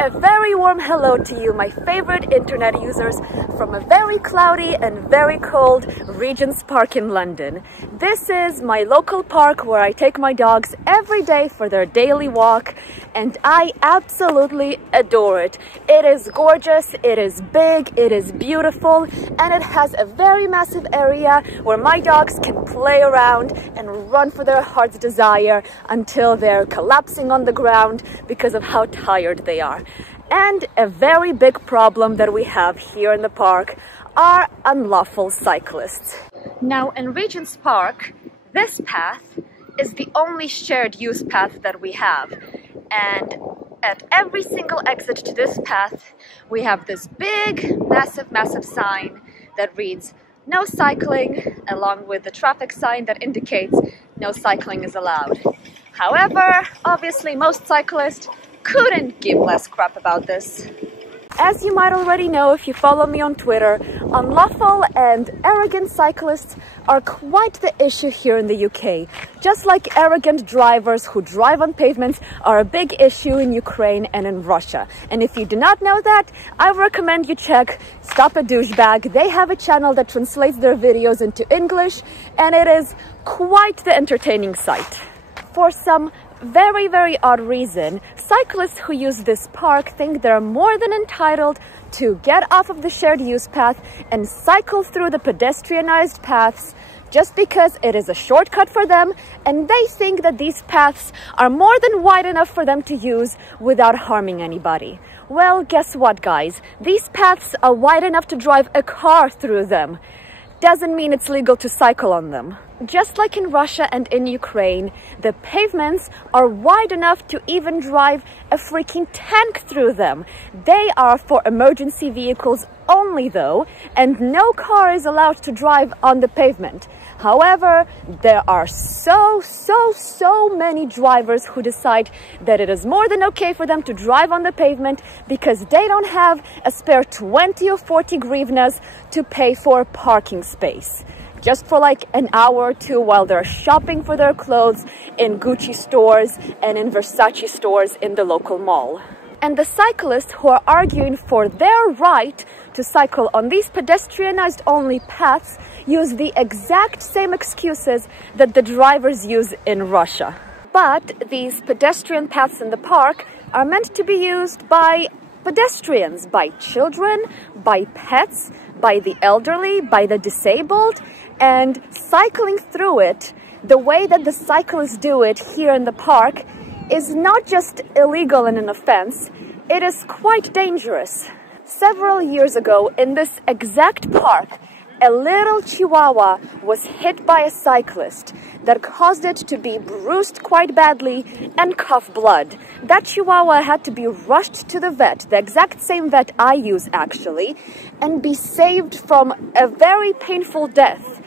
A very warm hello to you, my favorite internet users, from a very cloudy and very cold Regent's Park in London. This is my local park where I take my dogs every day for their daily walk, and I absolutely adore it. It is gorgeous, it is big, it is beautiful, and it has a very massive area where my dogs can play around and run for their heart's desire until they're collapsing on the ground because of how tired they are. And a very big problem that we have here in the park are unlawful cyclists. Now, in Regent's Park, this path is the only shared use path that we have. And at every single exit to this path, we have this big, massive sign that reads, "No cycling," along with the traffic sign that indicates no cycling is allowed. However, obviously most cyclists couldn't give less crap about this. As you might already know if you follow me on Twitter, unlawful and arrogant cyclists are quite the issue here in the UK. Just like arrogant drivers who drive on pavements are a big issue in Ukraine and in Russia. And if you do not know that, I recommend you check Stop a Douchebag. They have a channel that translates their videos into English, and it is quite the entertaining sight. For some very odd reason, cyclists who use this park think they're more than entitled to get off of the shared use path and cycle through the pedestrianized paths just because it is a shortcut for them, and they think that these paths are more than wide enough for them to use without harming anybody. Well, guess what, guys? These paths are wide enough to drive a car through them. Doesn't mean it's legal to cycle on them. Just like in Russia and in Ukraine, the pavements are wide enough to even drive a freaking tank through them. They are for emergency vehicles only though, and no car is allowed to drive on the pavement. However, there are so many drivers who decide that it is more than okay for them to drive on the pavement because they don't have a spare 20 or 40 hryvnias to pay for a parking space. Just for like an hour or two while they're shopping for their clothes in Gucci stores and in Versace stores in the local mall. And the cyclists who are arguing for their right to cycle on these pedestrianized only paths use the exact same excuses that the drivers use in Russia. But these pedestrian paths in the park are meant to be used by pedestrians, by children, by pets, by the elderly, by the disabled, and cycling through it the way that the cyclists do it here in the park is not just illegal and an offense, it is quite dangerous. Several years ago in this exact park, a little chihuahua was hit by a cyclist that caused it to be bruised quite badly and cough blood. That chihuahua had to be rushed to the vet, the exact same vet I use actually, and be saved from a very painful death.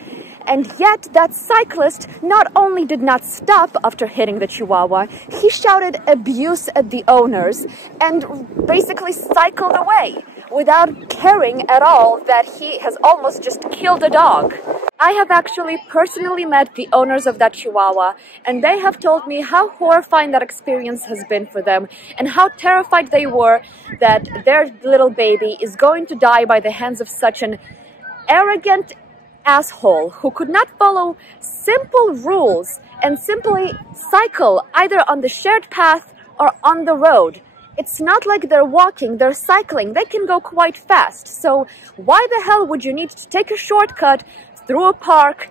And yet that cyclist not only did not stop after hitting the chihuahua, he shouted abuse at the owners and basically cycled away without caring at all that he has almost just killed a dog. I have actually personally met the owners of that chihuahua, and they have told me how horrifying that experience has been for them and how terrified they were that their little baby is going to die by the hands of such an arrogant asshole who could not follow simple rules and simply cycle either on the shared path or on the road. It's not like they're walking, they're cycling. They can go quite fast. So why the hell would you need to take a shortcut through a park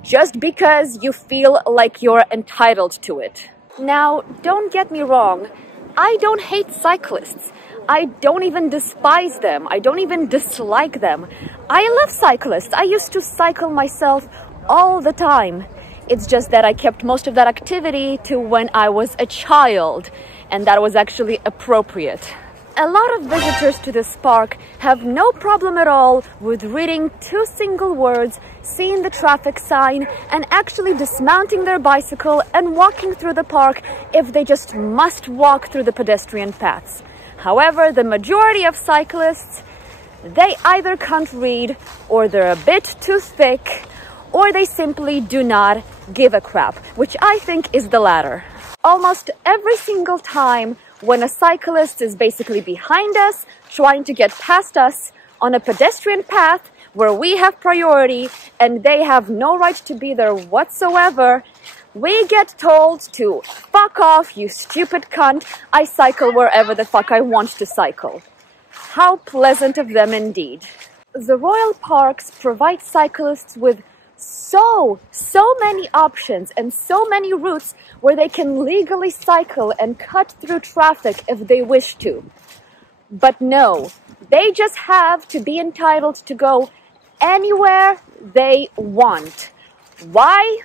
just because you feel like you're entitled to it? Now, don't get me wrong. I don't hate cyclists. I don't even despise them. I don't even dislike them. I love cyclists. I used to cycle myself all the time. It's just that I kept most of that activity to when I was a child, and that was actually appropriate. A lot of visitors to this park have no problem at all with reading 2 single words, seeing the traffic sign, and actually dismounting their bicycle and walking through the park if they just must walk through the pedestrian paths. However, the majority of cyclists, they either can't read, or they're a bit too thick, or they simply do not give a crap, which I think is the latter. Almost every single time when a cyclist is basically behind us, trying to get past us on a pedestrian path where we have priority and they have no right to be there whatsoever, we get told to fuck off, you stupid cunt, I cycle wherever the fuck I want to cycle. How pleasant of them indeed. The royal parks provide cyclists with so many options and so many routes where they can legally cycle and cut through traffic if they wish to. But no, they just have to be entitled to go anywhere they want. Why?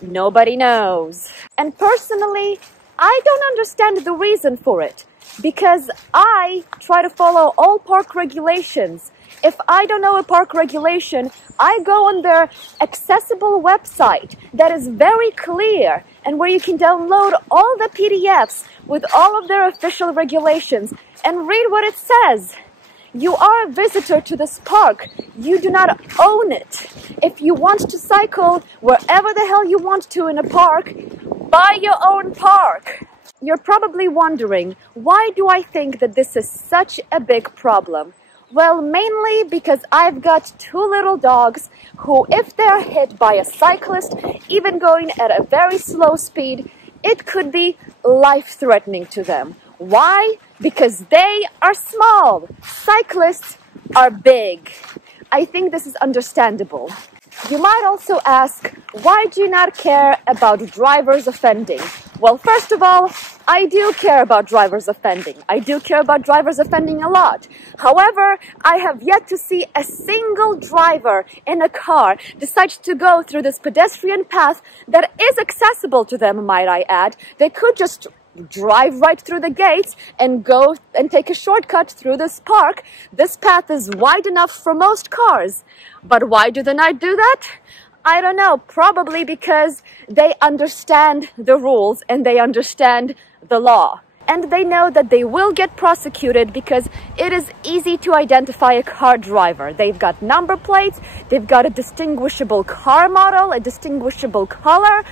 Nobody knows. And personally, I don't understand the reason for it, because I try to follow all park regulations. If I don't know a park regulation, I go on their accessible website that is very clear and where you can download all the PDFs with all of their official regulations and read what it says. You are a visitor to this park. You do not own it. If you want to cycle wherever the hell you want to in a park, buy your own park. You're probably wondering, why do I think that this is such a big problem? Well, mainly because I've got two little dogs who, if they're hit by a cyclist, even going at a very slow speed, it could be life-threatening to them. Why? Because they are small. Cyclists are big. I think this is understandable. You might also ask, why do you not care about drivers offending? Well, first of all, I do care about drivers offending. I do care about drivers offending a lot. However, I have yet to see a single driver in a car decide to go through this pedestrian path that is accessible to them, might I add. They could just drive right through the gates and go and take a shortcut through this park. This path is wide enough for most cars. But why do they not do that? I don't know, probably because they understand the rules and they understand the law. And they know that they will get prosecuted because it is easy to identify a car driver. They've got number plates, they've got a distinguishable car model, a distinguishable color,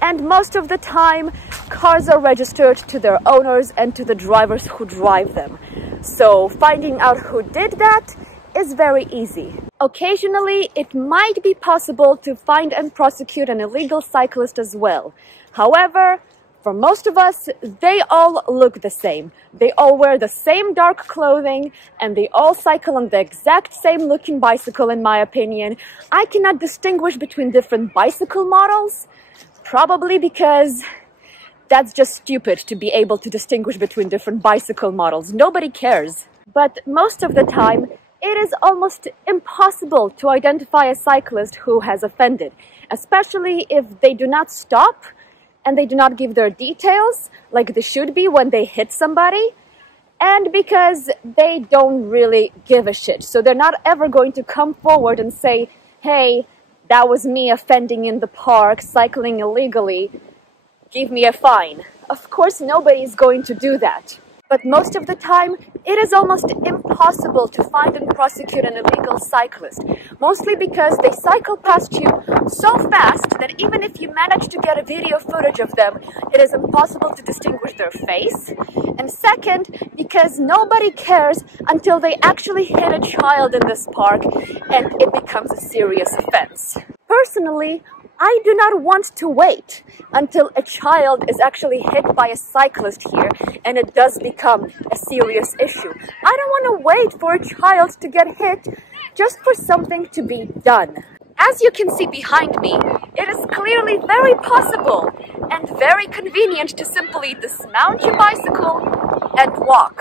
and most of the time, cars are registered to their owners and to the drivers who drive them. So finding out who did that is very easy. Occasionally, it might be possible to find and prosecute an illegal cyclist as well. However, for most of us, they all look the same. They all wear the same dark clothing and they all cycle on the exact same looking bicycle, in my opinion. I cannot distinguish between different bicycle models, probably because that's just stupid to be able to distinguish between different bicycle models. Nobody cares. But most of the time, it is almost impossible to identify a cyclist who has offended, especially if they do not stop and they do not give their details like they should be when they hit somebody, and because they don't really give a shit. So they're not ever going to come forward and say, hey, that was me offending in the park, cycling illegally, give me a fine. Of course, nobody is going to do that. But most of the time, it is almost impossible to find and prosecute an illegal cyclist, mostly because they cycle past you so fast that even if you manage to get a video footage of them, it is impossible to distinguish their face. And second, because nobody cares until they actually hit a child in this park and it becomes a serious offense. Personally, I do not want to wait until a child is actually hit by a cyclist here and it does become a serious issue. I don't want to wait for a child to get hit just for something to be done. As you can see behind me, it is clearly very possible and very convenient to simply dismount your bicycle and walk.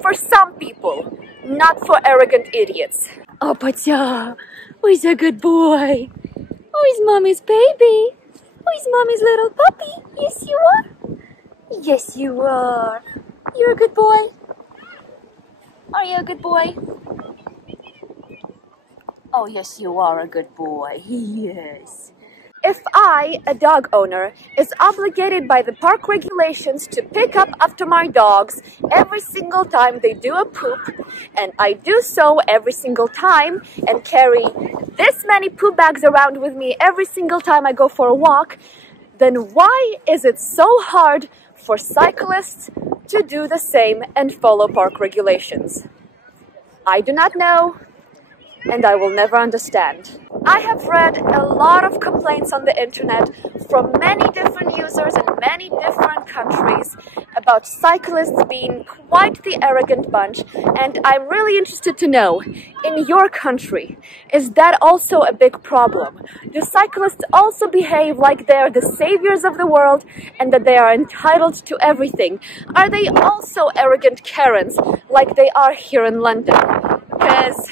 For some people, not for arrogant idiots. Oh, Patya, who's a good boy? Oh, he's mommy's baby. Oh, he's mommy's little puppy. Yes, you are. Yes, you are. You're a good boy. Are you a good boy? Oh, yes, you are a good boy. Yes. If I, a dog owner, is obligated by the park regulations to pick up after my dogs every single time they do a poop, and I do so every single time and carry this many poop bags around with me every single time I go for a walk, then why is it so hard for cyclists to do the same and follow park regulations? I do not know, and I will never understand. I have read a lot of complaints on the internet from many different users in many different countries about cyclists being quite the arrogant bunch, and I'm really interested to know, in your country, is that also a big problem? Do cyclists also behave like they're the saviors of the world and that they are entitled to everything? Are they also arrogant Karens like they are here in London? Because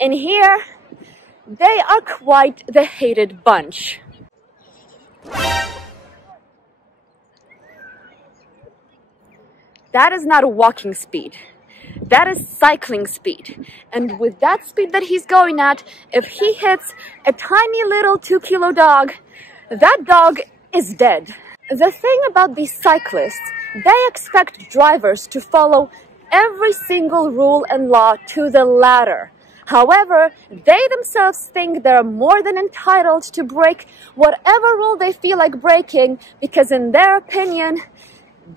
in here, they are quite the hated bunch. That is not walking speed. That is cycling speed. And with that speed that he's going at, if he hits a tiny little 2-kilo dog, that dog is dead. The thing about these cyclists, they expect drivers to follow every single rule and law to the letter. However, they themselves think they're more than entitled to break whatever rule they feel like breaking because in their opinion,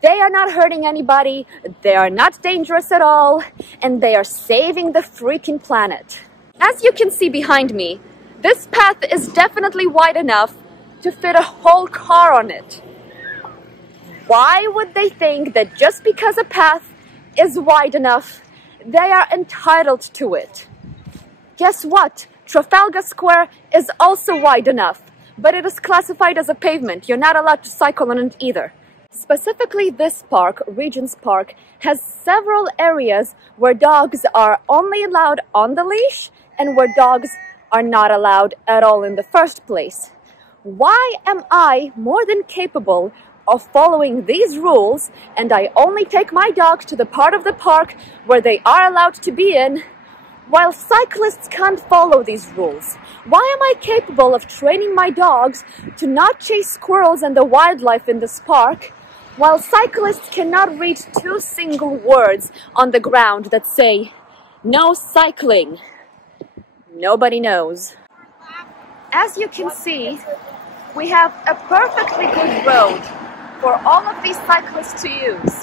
they are not hurting anybody, they are not dangerous at all, and they are saving the freaking planet. As you can see behind me, this path is definitely wide enough to fit a whole car on it. Why would they think that just because a path is wide enough, they are entitled to it? Guess what? Trafalgar Square is also wide enough, but it is classified as a pavement. You're not allowed to cycle on it either. Specifically, this park, Regent's Park, has several areas where dogs are only allowed on the leash and where dogs are not allowed at all in the first place. Why am I more than capable of following these rules and I only take my dog to the part of the park where they are allowed to be in, while cyclists can't follow these rules? Why am I capable of training my dogs to not chase squirrels and the wildlife in this park, while cyclists cannot read 2 single words on the ground that say, "No cycling"? Nobody knows. As you can see, we have a perfectly good road for all of these cyclists to use,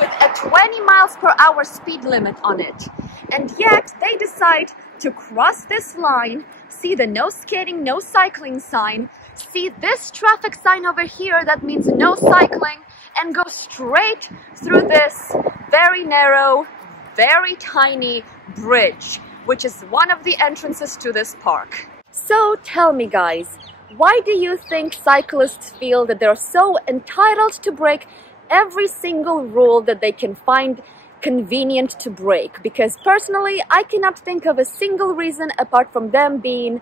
with a 20 miles per hour speed limit on it. And yet they decide to cross this line, see the no skating, no cycling sign, see this traffic sign over here that means no cycling, and go straight through this very narrow, very tiny bridge, which is one of the entrances to this park. So tell me guys, why do you think cyclists feel that they're so entitled to break every single rule that they can find convenient to break? Because personally, I cannot think of a single reason apart from them being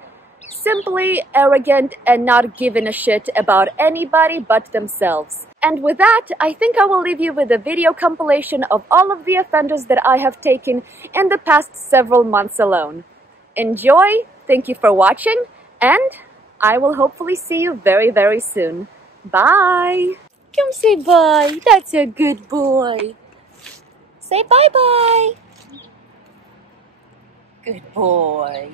simply arrogant and not giving a shit about anybody but themselves. And with that, I think I will leave you with a video compilation of all of the offenders that I have taken in the past several months alone. Enjoy, thank you for watching, and I will hopefully see you very, very soon. Bye! Come say bye, that's a good boy. Say bye-bye. Good boy.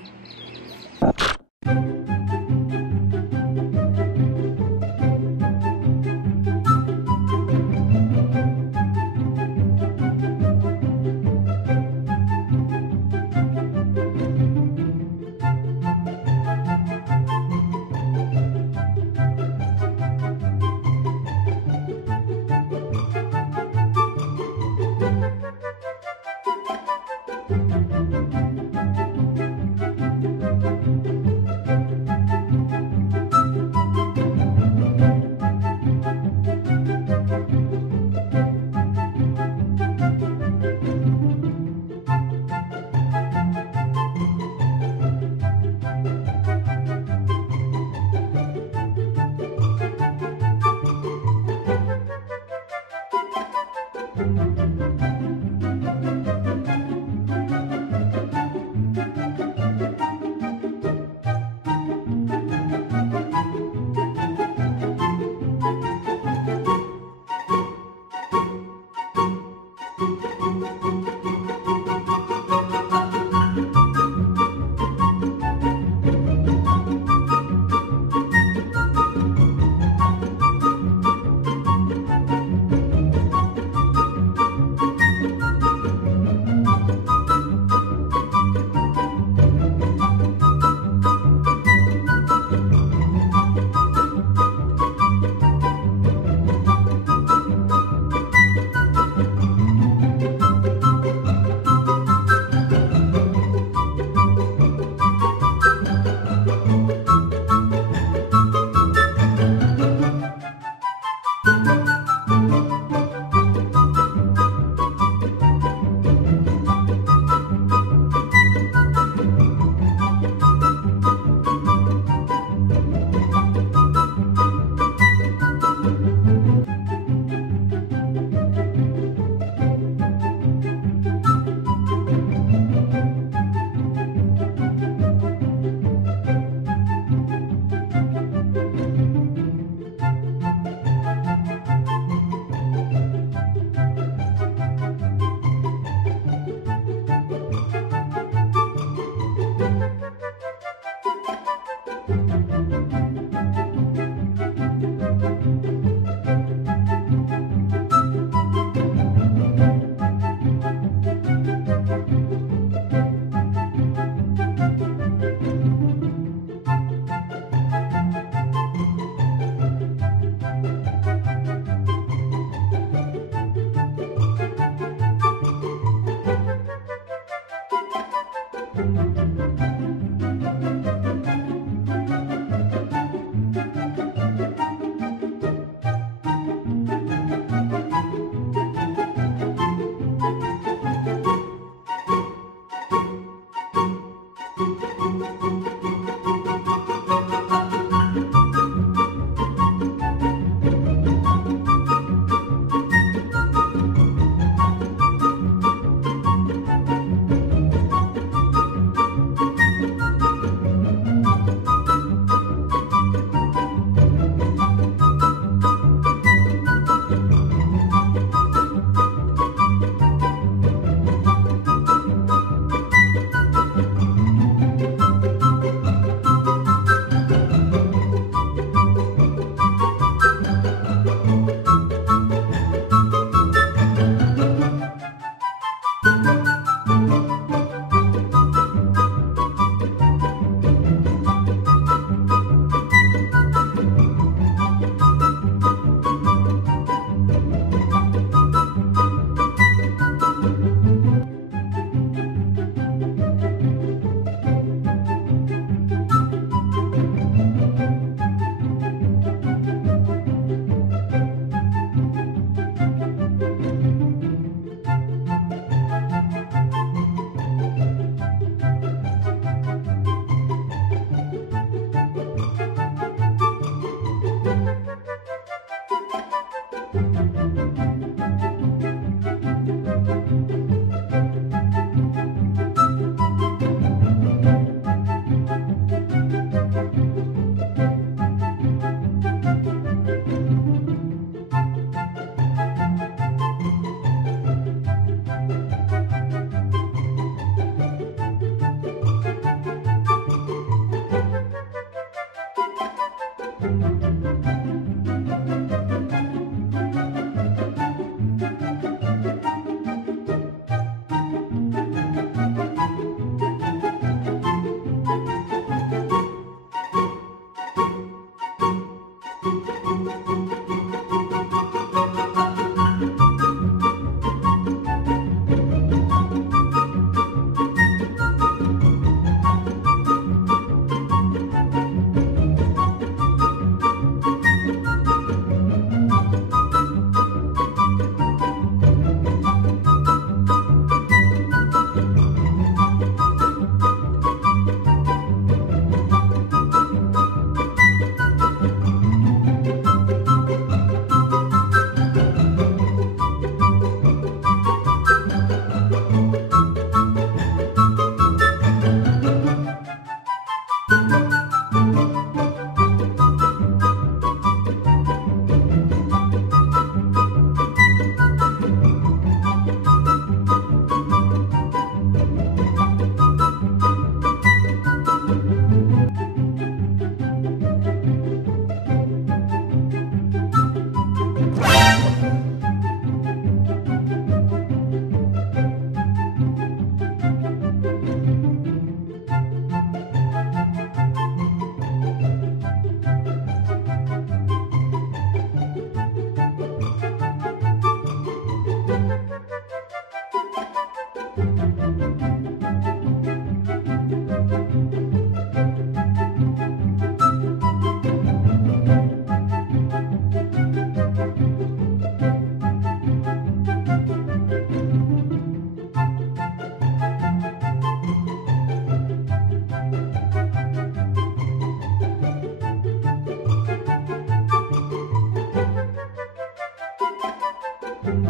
Thank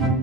you.